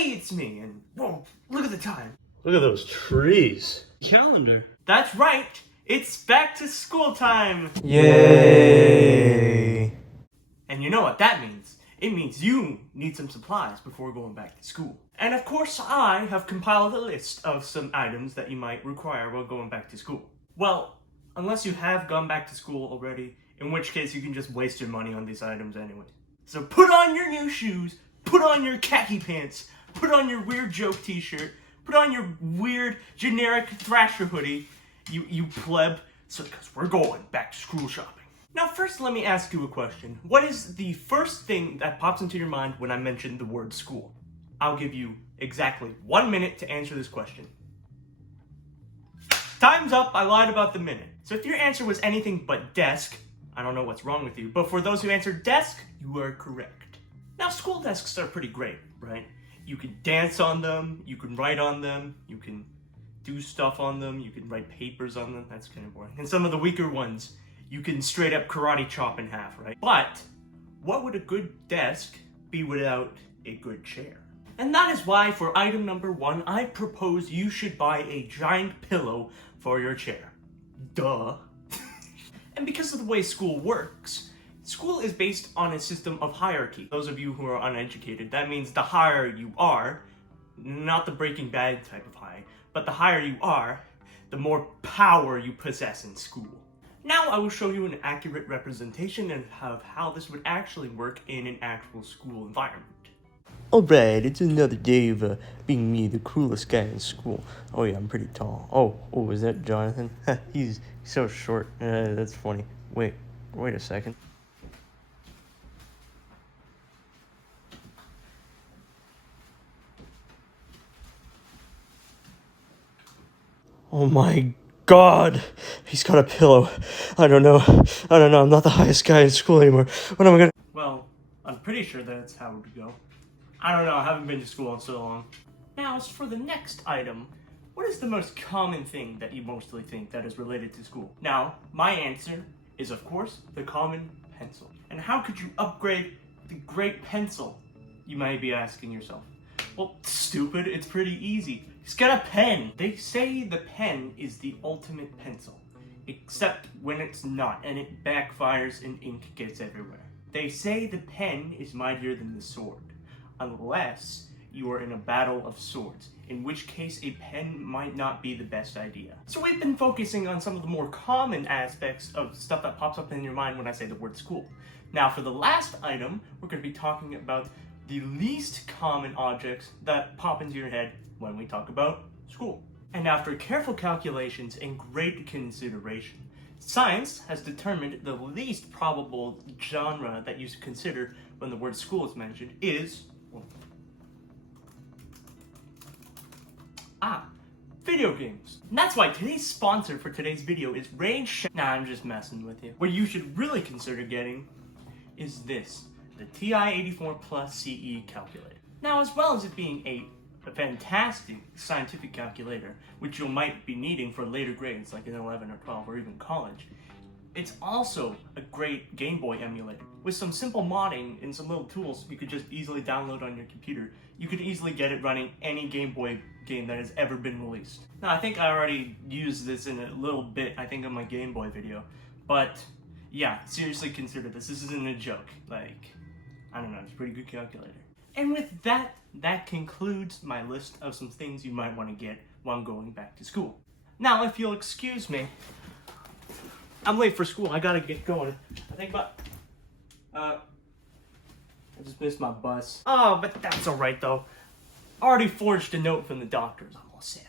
Hey, it's me, and whoa, look at the time. Look at those trees. Calendar. That's right, it's back to school time. Yay! And you know what that means. It means you need some supplies before going back to school. And of course, I have compiled a list of some items that you might require while going back to school. Well, unless you have gone back to school already, in which case you can just waste your money on these items anyway. So put on your new shoes, put on your khaki pants, put on your weird joke t-shirt, put on your weird generic Thrasher hoodie, you pleb, so because we're going back to school shopping. Now first let me ask you a question. What is the first thing that pops into your mind when I mention the word school? I'll give you exactly 1 minute to answer this question. Time's up, I lied about the minute. So if your answer was anything but desk, I don't know what's wrong with you, but for those who answered desk, you are correct. Now school desks are pretty great, right? You can dance on them, you can write on them, you can do stuff on them, you can write papers on them, that's kind of boring. And some of the weaker ones, you can straight up karate chop in half, right? But what would a good desk be without a good chair? And that is why for item number 1, I propose you should buy a giant pillow for your chair. Duh. And because of the way school works, school is based on a system of hierarchy. Those of you who are uneducated, that means the higher you are, not the Breaking Bad type of high, but the higher you are, the more power you possess in school. Now I will show you an accurate representation of how this would actually work in an actual school environment. Alright, it's another day of being me, the coolest guy in school. Oh yeah, I'm pretty tall. Oh, is that Jonathan? He's so short. That's funny. Wait a second. Oh my God, he's got a pillow. I don't know, I'm not the highest guy in school anymore. What am I gonna... Well, I'm pretty sure that's how it would go. I don't know, I haven't been to school in so long. Now, as for the next item, what is the most common thing that you mostly think that is related to school? Now, my answer is, of course, the common pencil. And how could you upgrade the great pencil, you might be asking yourself? Well, stupid, it's pretty easy. Just get a pen. They say the pen is the ultimate pencil, except when it's not, and it backfires and ink gets everywhere. They say the pen is mightier than the sword, unless you are in a battle of swords, in which case a pen might not be the best idea. So we've been focusing on some of the more common aspects of stuff that pops up in your mind when I say the word school. Now for the last item, we're going to be talking about the least common objects that pop into your head when we talk about school. And after careful calculations and great consideration, science has determined the least probable genre that you should consider when the word school is mentioned is, video games. And that's why today's sponsor for today's video is Nah, I'm just messing with you. What you should really consider getting is this, the TI-84 Plus CE calculator. Now, as well as it being a fantastic scientific calculator, which you might be needing for later grades like in 11 or 12 or even college, it's also a great Game Boy emulator. With some simple modding and some little tools you could just easily download on your computer, you could easily get it running any Game Boy game that has ever been released. Now, I think I already used this in a little bit, I think, on my Game Boy video, but yeah, seriously consider this. This isn't a joke. Like, I don't know, it's a pretty good calculator. And with that, that concludes my list of some things you might want to get while going back to school. Now, if you'll excuse me, I'm late for school. I gotta get going. I think I just missed my bus. Oh, but that's alright though. Already forged a note from the doctors. I'm all set.